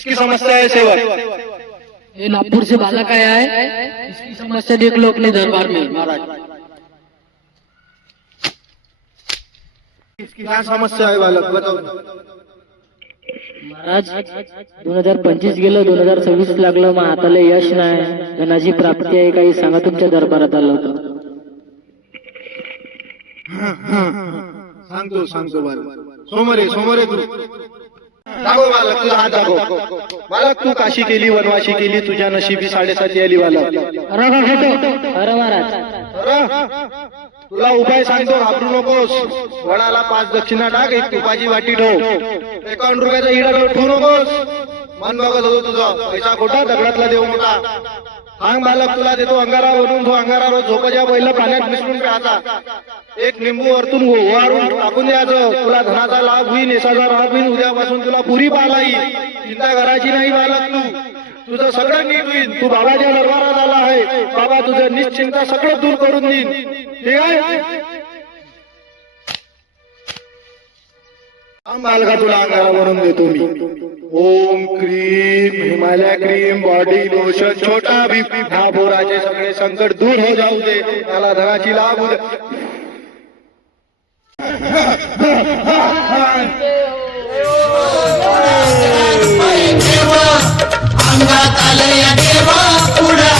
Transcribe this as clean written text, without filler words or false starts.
किसकी समस्या है सेवक? ये नागपुर से बालक आया है, इसकी समस्या देख लो अपने दरबार में महाराज। इसकी क्या समस्या आहे बालक, बताओ. महाराज 2025 गेलं, 2026 लागलं, मग हाताला यश नाही, धनाची प्राप्ती आहे, काही सांगा. तुमच्या दरबारात आलं होतं. सांगतो बालक. सोमरे तू दाखव बालक, तुझा हात दाखव. बालक तू काशी केली, वनवाशी केली, तुझ्या नशिबी 7.5 आली बालक. अरे महाराज, तुला उपाय सांगतो, घाबरू नकोस. वडाला 5 दक्षिणा टाक, एक तुपाची वाटी ठेव, 51 रुपयाचा हिडा ठेवू नकोस. मन बघत होतो तुझं, पैसा खोटा, दगडातला देव मोठा. सांग बालक, तुला देतो अंगारा बनवून. तो अंगारा रोज झोपच्या पहिलं पाण्यात मिसळून प्यायचा. एक निंबू वरतून ओवाळून टाकून द्यायचं. तुला धनाचा लाभ होईल, यशाचा लाभ होईल. उद्यापासून तुला पुरी पाला येईल. चिंता करायची नाही बालक. तुझं सगळं नीट होईल. तू बाबाच्या दरबारात आला आहे, बाबा तुझं निश्चिंता सगळं दूर करून देईल. ठीक आहे? बालका तुला अंगारा बनवून देतो मी. Om cream Himalaya cream body lotion छोटा भी. ह्या पोराचे सगळे संकट दूर हो जाऊ दे, त्याला धनाची लाभ होऊ दे. अंगात आले देवा पुढे